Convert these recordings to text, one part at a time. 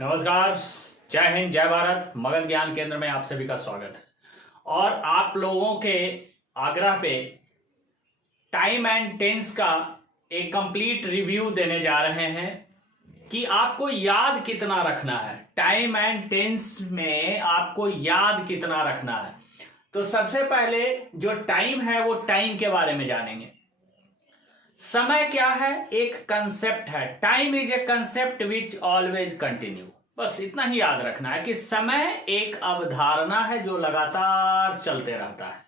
नमस्कार। जय हिंद, जय भारत। मगध ज्ञान केंद्र में आप सभी का स्वागत है। और आप लोगों के आग्रह पे टाइम एंड टेंस का एक कंप्लीट रिव्यू देने जा रहे हैं कि आपको याद कितना रखना है। टाइम एंड टेंस में आपको याद कितना रखना है। तो सबसे पहले जो टाइम है वो टाइम के बारे में जानेंगे। समय क्या है? एक कंसेप्ट है। Time is a concept which always continue. बस इतना ही याद रखना है कि समय एक अवधारणा है जो लगातार चलते रहता है।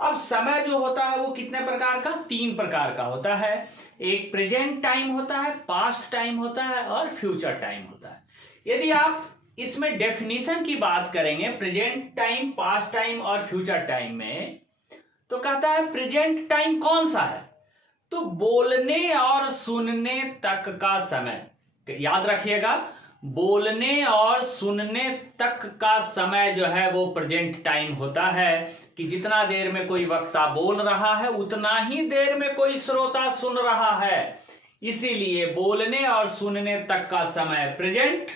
अब समय जो होता है वो कितने प्रकार का? 3 प्रकार का होता है। एक प्रेजेंट टाइम होता है, पास्ट टाइम होता है और फ्यूचर टाइम होता है। यदि आप इसमें डेफिनेशन की बात करेंगे प्रेजेंट टाइम, पास्ट टाइम और फ्यूचर टाइम में, तो कहता है प्रेजेंट टाइम कौन सा है? तो बोलने और सुनने तक का समय। याद रखिएगा, बोलने और सुनने तक का समय जो है वो प्रेजेंट टाइम होता है कि जितना देर में कोई वक्ता बोल रहा है उतना ही देर में कोई श्रोता सुन रहा है। इसीलिए बोलने और सुनने तक का समय प्रेजेंट,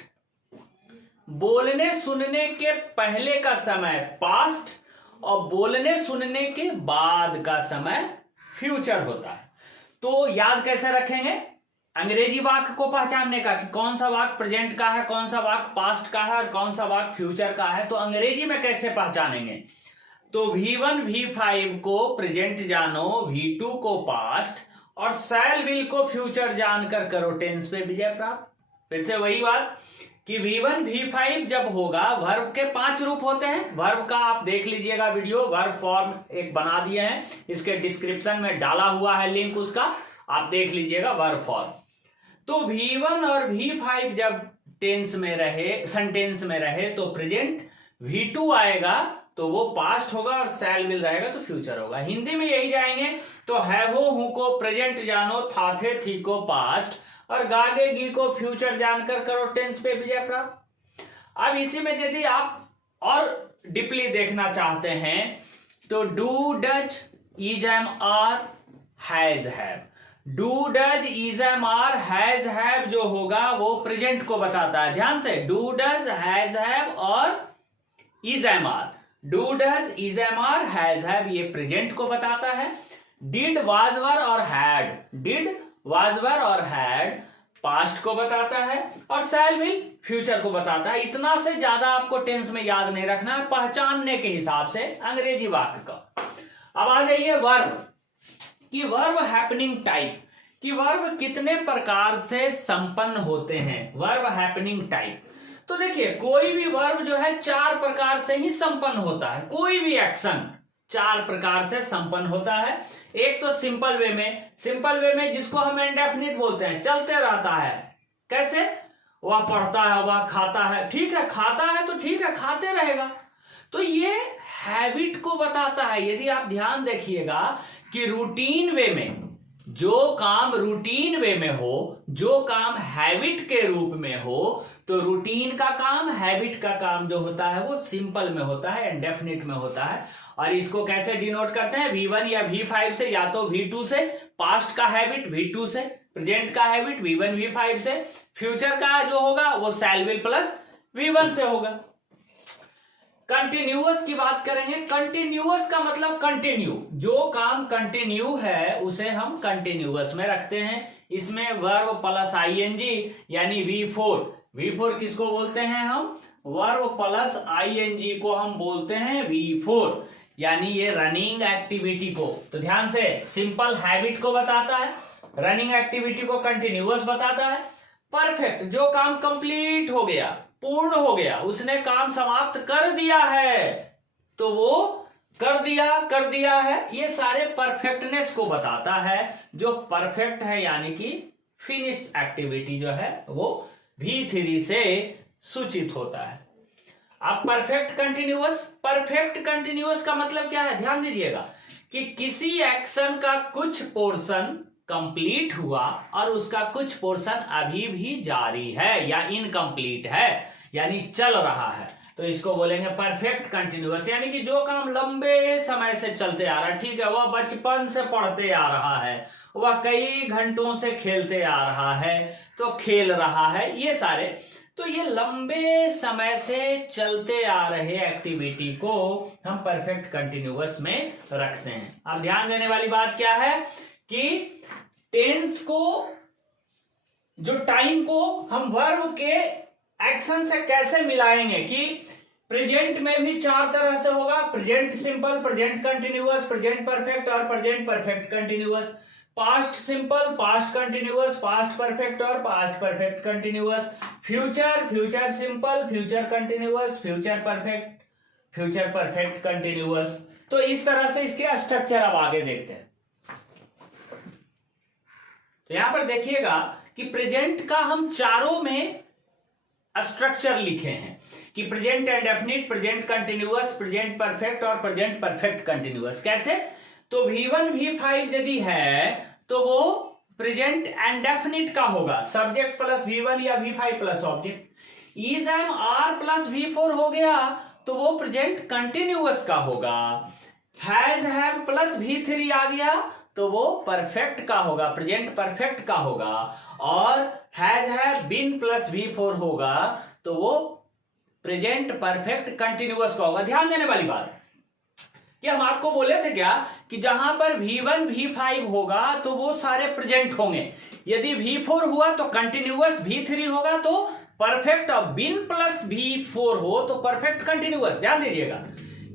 बोलने सुनने के पहले का समय पास्ट और बोलने सुनने के बाद का समय फ्यूचर होता है। तो याद कैसे रखेंगे? अंग्रेजी वाक्य को पहचानने का कि कौन सा वाक्य प्रेजेंट का है, कौन सा वाक्य पास्ट का है और कौन सा वाक्य फ्यूचर का है। तो अंग्रेजी में कैसे पहचानेंगे? तो V1 V5 को प्रेजेंट जानो, V2 को पास्ट और शैल विल को फ्यूचर जानकर करो टेंस पे विजय प्राप्त। फिर से वही बात कि V1 V5 जब होगा, वर्ब के 5 रूप होते हैं। वर्ब का आप देख लीजिएगा वीडियो, वर्ब फॉर्म एक बना दिए हैं, इसके डिस्क्रिप्शन में डाला हुआ है लिंक, उसका आप देख लीजिएगा वर्ब फॉर्म। तो V1 और V5 जब टेंस में रहे, सेंटेंस में रहे तो प्रेजेंट, V2 आएगा तो वो पास्ट होगा और शैल विल रहेगा तो फ्यूचर होगा। हिंदी में यही जाएंगे तो है हो हूं को प्रेजेंट जानो, था थे थी को पास्ट और गागे गी को फ्यूचर जानकर करो टेंस पे विजय प्राप्त। अब इसी में यदि आप और डीपली देखना चाहते हैं तो do, does, is, am, are, has, have. Do, does, is, am, are, has, have जो होगा वो प्रेजेंट को बताता है। ध्यान से, डू, डज, हैज, हैव और is, am, are. Do, does, is, am, are, has, have ये प्रेजेंट को बताता है। डिड, वाज, वर और हैड, डिड, वाज, वर और हैड पास्ट को बताता है और शैल विल फ्यूचर को बताता है। इतना से ज्यादा आपको टेंस में याद नहीं रखना है, पहचानने के हिसाब से अंग्रेजी वाक्य का। अब आ जाइए वर्ब कि वर्ब हैपनिंग टाइप, कि वर्ब कितने प्रकार से संपन्न होते हैं। वर्ब हैपनिंग टाइप, तो देखिए कोई भी वर्ब जो है 4 प्रकार से ही संपन्न होता है। कोई भी एक्शन 4 प्रकार से संपन्न होता है। एक तो सिंपल वे में, सिंपल वे में जिसको हम इंडेफिनिट बोलते हैं, चलते रहता है। कैसे? वह पढ़ता है, वह खाता है, ठीक है, खाता है तो ठीक है, खाते रहेगा। तो ये हैबिट को बताता है। यदि आप ध्यान देखिएगा कि रूटीन वे में जो काम रूटीन वे में हो, जो काम हैबिट के रूप में हो, तो रूटीन का काम, हैबिट का काम जो होता है वो सिंपल में होता है, इंडेफिनिट में होता है। और इसको कैसे डिनोट करते हैं? V1 या V5 से, या तो V2 से पास्ट का हैबिट, V2 से प्रेजेंट का हैबिट, V1 V5 से। फ्यूचर का जो होगा वो शैल विल प्लस V1 से होगा। कंटिन्यूअस की बात करेंगे। कंटिन्यूअस का मतलब कंटिन्यू, जो काम कंटिन्यू है उसे हम कंटिन्यूअस में रखते हैं। इसमें वर्ब प्लस आईएनजी यानी V4। V4 किसको बोलते हैं हम? वर्ब प्लस आईएनजी को हम बोलते हैं V4, यानी ये रनिंग एक्टिविटी को। तो ध्यान से, सिंपल हैबिट को बताता है, रनिंग एक्टिविटी को कंटिन्यूअस बताता है। परफेक्ट, जो काम कंप्लीट हो गया, पूर्ण हो गया, उसने काम समाप्त कर दिया है, तो वो कर दिया है, ये सारे परफेक्टनेस को बताता है। जो परफेक्ट है यानी कि फिनिश एक्टिविटी जो है वो V3 से सूचित होता है। अब परफेक्ट कंटिन्यूअस, परफेक्ट कंटिन्यूअस का मतलब क्या है? ध्यान दीजिएगा कि किसी एक्शन का कुछ पोर्शन कंप्लीट हुआ और उसका कुछ पोर्शन अभी भी जारी है या इनकम्प्लीट है, यानी चल रहा है, तो इसको बोलेंगे परफेक्ट कंटिन्यूअस। यानी कि जो काम लंबे समय से चलते आ रहा है, ठीक है, वह बचपन से पढ़ते आ रहा है, वह कई घंटों से खेलते आ रहा है, तो खेल रहा है, ये सारे तो ये लंबे समय से चलते आ रहे एक्टिविटी को हम परफेक्ट कंटिन्यूअस में रखते हैं। अब ध्यान देने वाली बात क्या है कि टेंस को, जो टाइम को हम वर्ब के एक्शन से कैसे मिलाएंगे कि प्रेजेंट में भी 4 तरह से होगा, present simple, present continuous, present perfect और present perfect continuous, past simple, past continuous, past perfect और past perfect continuous, future, future simple, future continuous, future perfect, future perfect continuous. तो इस तरह से इसके स्ट्रक्चर अब आगे देखते हैं। तो यहां पर देखिएगा कि प्रेजेंट का हम चारों में स्ट्रक्चर लिखे हैं कि present indefinite, present continuous, present perfect और प्रेजेंट परफेक्ट कंटिन्यूअस। कैसे? तो V1 V5 यदि है तो वो प्रेजेंट इंडेफिनिट का होगा, सब्जेक्ट प्लस V1 या V5 plus object. Is am are plus V4 हो गया तो वो प्रेजेंट कंटिन्यूअस का होगा। हैज हैव प्लस V3 आ गया तो वो परफेक्ट का होगा, प्रेजेंट परफेक्ट का होगा। और has have been plus V4 होगा तो वो प्रेजेंट परफेक्ट कंटिन्यूअस का होगा। ध्यान देने वाली बात कि हम आपको बोले थे क्या कि जहां पर V1 V5 होगा तो वो सारे प्रेजेंट होंगे, यदि V4 हुआ तो कंटिन्यूअस, V3 होगा तो परफेक्ट, और बीन प्लस V4 हो तो परफेक्ट कंटिन्यूअस। ध्यान दीजिएगा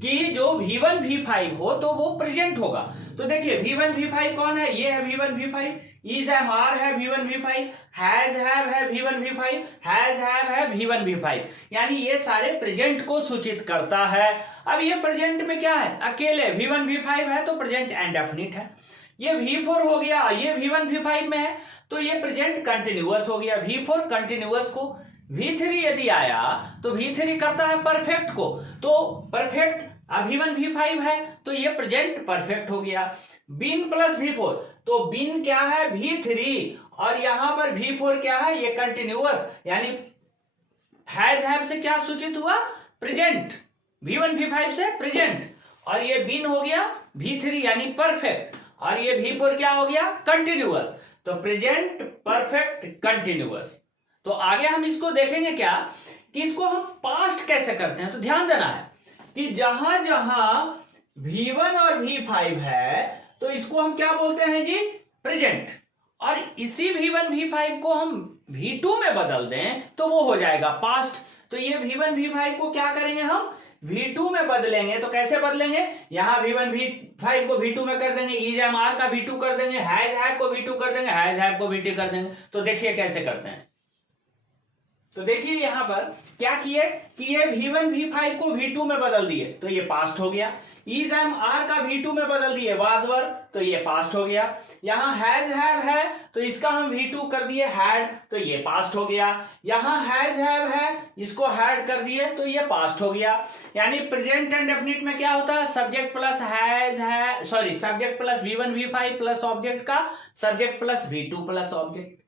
कि जो V1 V5 हो तो वो प्रेजेंट होगा। तो देखिए V1 V5 कौन है? ये है V1 V5, is am are है V1 V5, हैज हैव है V1 V5, हैज हैव है V1 V5, यानी ये सारे प्रेजेंट को सूचित करता है। अब ये प्रेजेंट में क्या है? अकेले V1 V5 है तो प्रेजेंट इंडेफिनिट है। ये V4 हो गया, ये V1 V5 में है तो ये प्रेजेंट कंटिन्यूअस हो गया। V4 कंटिन्यूअस को, V3 यदि आया तो V3 करता है परफेक्ट को, तो परफेक्ट V1 V5 है तो ये प्रेजेंट परफेक्ट हो गया। बीन प्लस V4 तो बीन क्या है? V3, और यहां पर V4 क्या है? ये कंटिन्यूअस, यानी हैज हैव से क्या सूचित हुआ? प्रेजेंट, V1 V5 से प्रेजेंट, और ये बीन हो गया V3 यानी परफेक्ट, और ये V4 क्या हो गया? कंटिन्यूअस। तो प्रेजेंट परफेक्ट कंटिन्यूअस। तो आगे हम इसको देखेंगे क्या कि इसको हम पास्ट कैसे करते हैं। तो ध्यान देना है कि जहां जहां V1 और V5 है तो इसको हम क्या बोलते हैं जी? प्रेजेंट। और इसी V1 V5 को हम V2 में बदल दें तो वो हो जाएगा पास्ट। तो ये V1 V5 को क्या करेंगे? हम V2 में बदलेंगे। तो कैसे बदलेंगे? यहां V1 V5 को V2 में कर देंगे, इज एम आर का V2 कर देंगे, हैज हैव को V2 कर देंगे, हैज हैव को V2 कर देंगे। तो देखिए कैसे करते हैं। तो देखिए यहां पर क्या किए कि ये V1 V5 को V2 में बदल दिए तो ये पास्ट हो गया। इज एम आर का V2 में बदल दिए, वाज वर, तो ये पास्ट हो गया। यहां हैज हैव है तो इसका हम V2 कर दिए हैड, तो ये पास्ट हो गया। यहां हैज हैव है, इसको हैड कर दिए तो ये पास्ट हो गया। यानी प्रेजेंट इंडेफिनिट में क्या होता है? सब्जेक्ट प्लस हैज है, sorry, subject plus V1 V5 plus object का subject plus V2 plus object.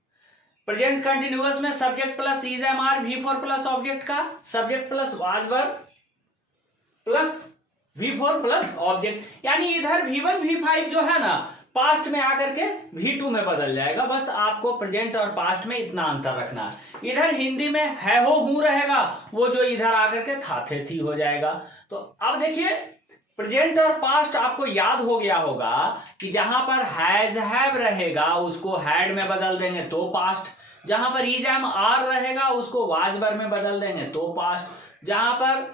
Present continuous में subject plus is am are V4 plus object का subject plus was were plus V4 plus object. यानी इधर V1 V5 जो है ना past में आकर के V2 में बदल जाएगा। बस आपको प्रेजेंट और पास्ट में इतना अंतर रखना है। इधर हिंदी में है हो हूं रहेगा, वो जो इधर आकर के था थे थी हो जाएगा। तो अब देखिए प्रेजेंट और पास्ट आपको याद हो गया होगा कि जहां पर हैज हैव रहेगा उसको हैड में बदल देंगे तो पास्ट, जहां पर इज एम आर रहेगा उसको वाज वर में बदल देंगे तो पास्ट, जहां पर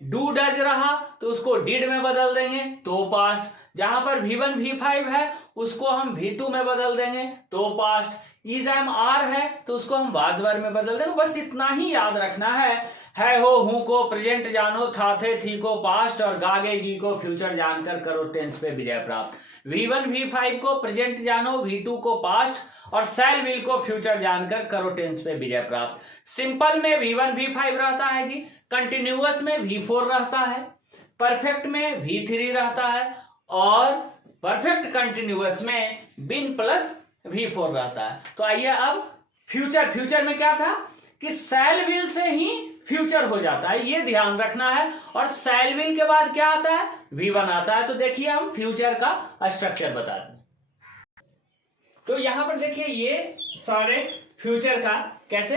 डू डज रहा तो उसको डिड में बदल देंगे तो पास्ट, जहां पर V1 V5 है उसको हम V2 में बदल देंगे तो पास्ट, इज एम आर है तो उसको हम वाज वर में बदल देंगे। बस इतना ही याद रखना है हो हूं को प्रेजेंट जानो, था थे थी को पास्ट, और गागे गी को फ्यूचर जानकर करो टेंस पे विजय प्राप्त। V1 V5 को प्रेजेंट जानो, V2 को पास्ट, और शैल विल को फ्यूचर जानकर करो टेंस पे विजय प्राप्त। सिंपल में V1 V5 रहता है जी, कंटिन्यूअस में V4 रहता है, परफेक्ट में V3 रहता है, और परफेक्ट कंटिन्यूअस में बिन प्लस V4 रहता है। तो आइए अब फ्यूचर में क्या था कि शैल विल से ही फ्यूचर हो जाता है, ये ध्यान रखना है। और शैल विल के बाद क्या आता है? V1 आता है। तो देखिए हम फ्यूचर का स्ट्रक्चर बताते हैं। तो यहां पर देखिए ये सारे फ्यूचर का कैसे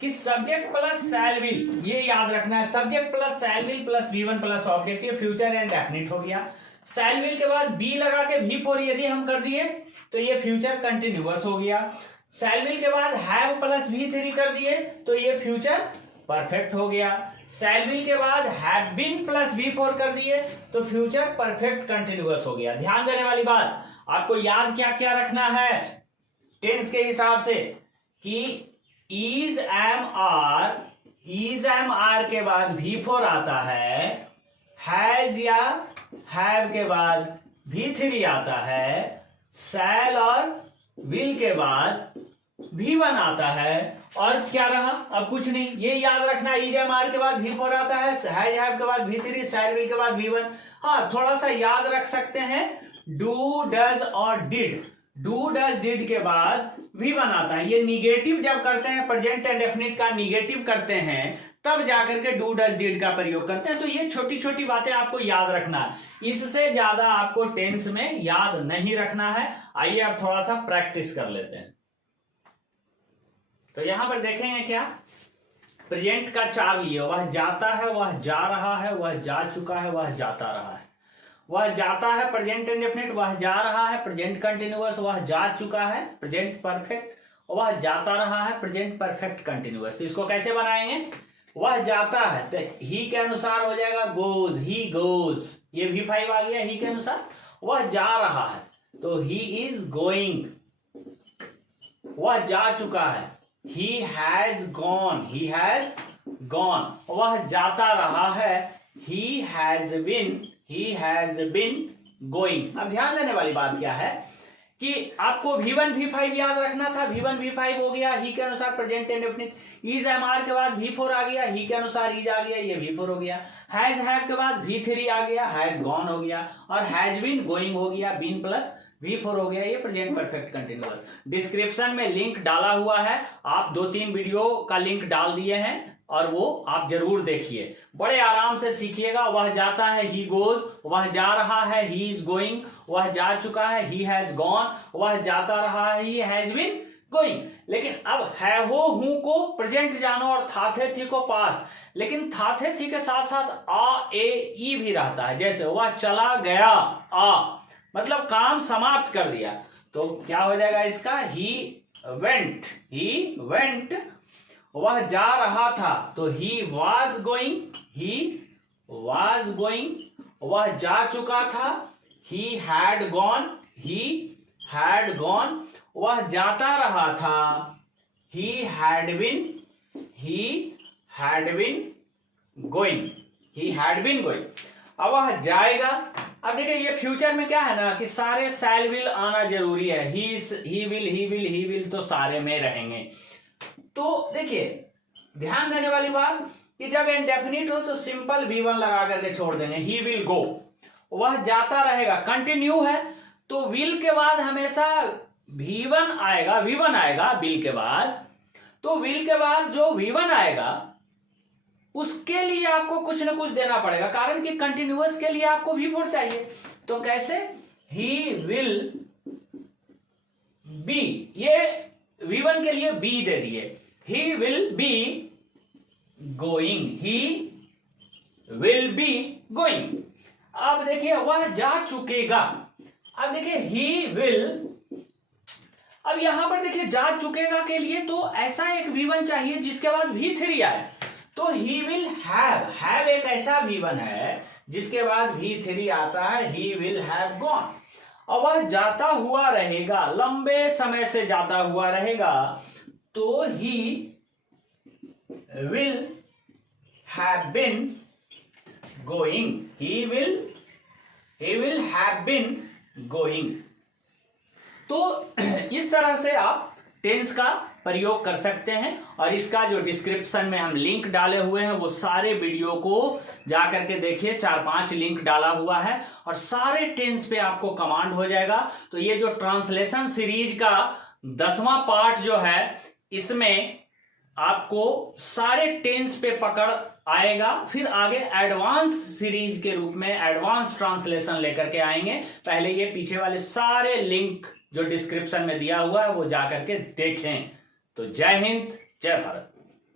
कि सब्जेक्ट प्लस शैल विल, ये याद रखना है, subject plus shell will plus V1 plus object, ये फ्यूचर एंड डेफिनिट हो गया। शैल विल के बाद बी लगा के V4 यदि हम कर दिए तो ये फ्यूचर कंटिन्यूअस हो गया। शैल विल के बाद हैव प्लस V3 कर दिए तो ये फ्यूचर परफेक्ट हो गया। शैल विल के बाद हैव बीन प्लस V4 कर दिए तो फ्यूचर परफेक्ट कंटिन्यूअस हो गया। ध्यान देने वाली बात, आपको याद क्या क्या रखना है टेंस के हिसाब से कि इज एम आर के बाद V4 आता है, हैज या हैव के बाद V3 आता है, शैल और विल के बाद V1 आता है, और क्या रहा अब कुछ नहीं। ये याद रखना, इज एम आर के बाद V4 आता है, हैज हैव के बाद V3, शैल विल के बाद V1। हाँ, थोड़ा सा याद रख सकते हैं, डू डज और डिड, डू डज डिड के बाद V1 आता है। ये निगेटिव जब करते हैं, प्रेजेंट एंड डेफिनिट का निगेटिव करते हैं, तब जाकर के डू डज डिड का प्रयोग करते हैं। तो ये छोटी छोटी बातें आपको याद रखना है, इससे ज्यादा आपको टेंस में याद नहीं रखना है। आइए अब थोड़ा सा प्रैक्टिस कर लेते हैं। तो यहां पर देखेंगे क्या, प्रेजेंट का 4 लिए, वह जाता है, वह जा रहा है, वह जा चुका है, वह जाता रहा है। वह जाता है प्रेजेंट इंडेफिनिट, वह जा रहा है प्रेजेंट कंटिन्यूअस, वह जा चुका है प्रेजेंट परफेक्ट, वह जाता रहा है प्रेजेंट परफेक्ट कंटिन्यूअस। तो इसको कैसे बनाएंगे, वह जाता है तो ही के अनुसार हो जाएगा गोज, ही गोज, ये V5 आ गया ही के अनुसार। वह जा रहा है तो ही इज गोइंग, वह जा चुका है he has gone, he has gone। वह जाता रहा है he has been going। अब ध्यान देने वाली बात क्या है कि आपको V1 V5 याद रखना था, V1 V5 हो गया, ही के अनुसार present indefinite. Is am are के बाद V4 आ गया, ही के अनुसार इज आ गया, ये V4 हो गया। हैज हैव के बाद V3 आ गया, हैज गॉन हो गया, और हैज बीन गोइंग हो गया, बीन प्लस V4 हो गया, ये प्रेजेंट परफेक्ट कंटिन्यूअस। डिस्क्रिप्शन में लिंक डाला हुआ है, आप 2-3 वीडियो का लिंक डाल दिए हैं और वो आप जरूर देखिए, बड़े आराम से सीखिएगा। वह जाता है ही गोज, वह जा रहा है ही इज गोइंग, वह जा चुका है ही हैज गॉन, वह जाता रहा है ही हैज बीन गोइंग। लेकिन अब है हो हूं को प्रेजेंट जानो और थाथे थी को पास्ट, लेकिन थाथे थी के साथ साथ आ ए ई भी रहता है। जैसे वह चला गया, आ मतलब काम समाप्त कर दिया, तो क्या हो जाएगा इसका, ही वेंट। वह जा रहा था तो ही वॉज गोइंग, वह जा चुका था ही हैड गॉन, वह जाता रहा था ही हैड बीन गोइंग। अब वह जाएगा। अब देखिए ये फ्यूचर में क्या है ना कि सारे शैल विल आना जरूरी है, ही विल तो सारे में रहेंगे। तो देखिए ध्यान देने वाली बात कि जब इंडेफिनिट हो तो सिंपल V1 लगा करके छोड़ देंगे, ही विल गो, वह जाता रहेगा, कंटिन्यू है तो विल के बाद हमेशा V1 आएगा, विल के बाद, तो विल के बाद जो V1 आएगा उसके लिए आपको कुछ ना कुछ देना पड़ेगा, कारण कि कंटिन्यूअस के लिए आपको V4 चाहिए। तो कैसे, ही विल बी, ये V1 के लिए B दे दिए, ही विल बी गोइंग। अब देखिए वह जा चुकेगा, अब देखिए ही विल, अब यहां पर देखिए जा चुकेगा के लिए तो ऐसा एक V1 चाहिए जिसके बाद V3 आए, तो ही विल हैव एक ऐसा V1 है जिसके बाद V3 आता है, ही विल हैव गॉन। और वह जाता हुआ रहेगा, लंबे समय से जाता हुआ रहेगा, तो he will have been going, he will have been going. तो इस तरह से आप टेंस का प्रयोग कर सकते हैं, और इसका जो डिस्क्रिप्शन में हम लिंक डाले हुए हैं वो सारे वीडियो को जा करके देखिए, 4-5 लिंक डाला हुआ है और सारे टेंस पे आपको कमांड हो जाएगा। तो ये जो ट्रांसलेशन सीरीज का 10वां पार्ट जो है, इसमें आपको सारे टेंस पे पकड़ आएगा, फिर आगे एडवांस सीरीज के रूप में एडवांस ट्रांसलेशन लेकर के आएंगे। पहले ये पीछे वाले सारे लिंक जो डिस्क्रिप्शन में दिया हुआ है वो जाकर के देखें। तो जय हिंद, जय भारत।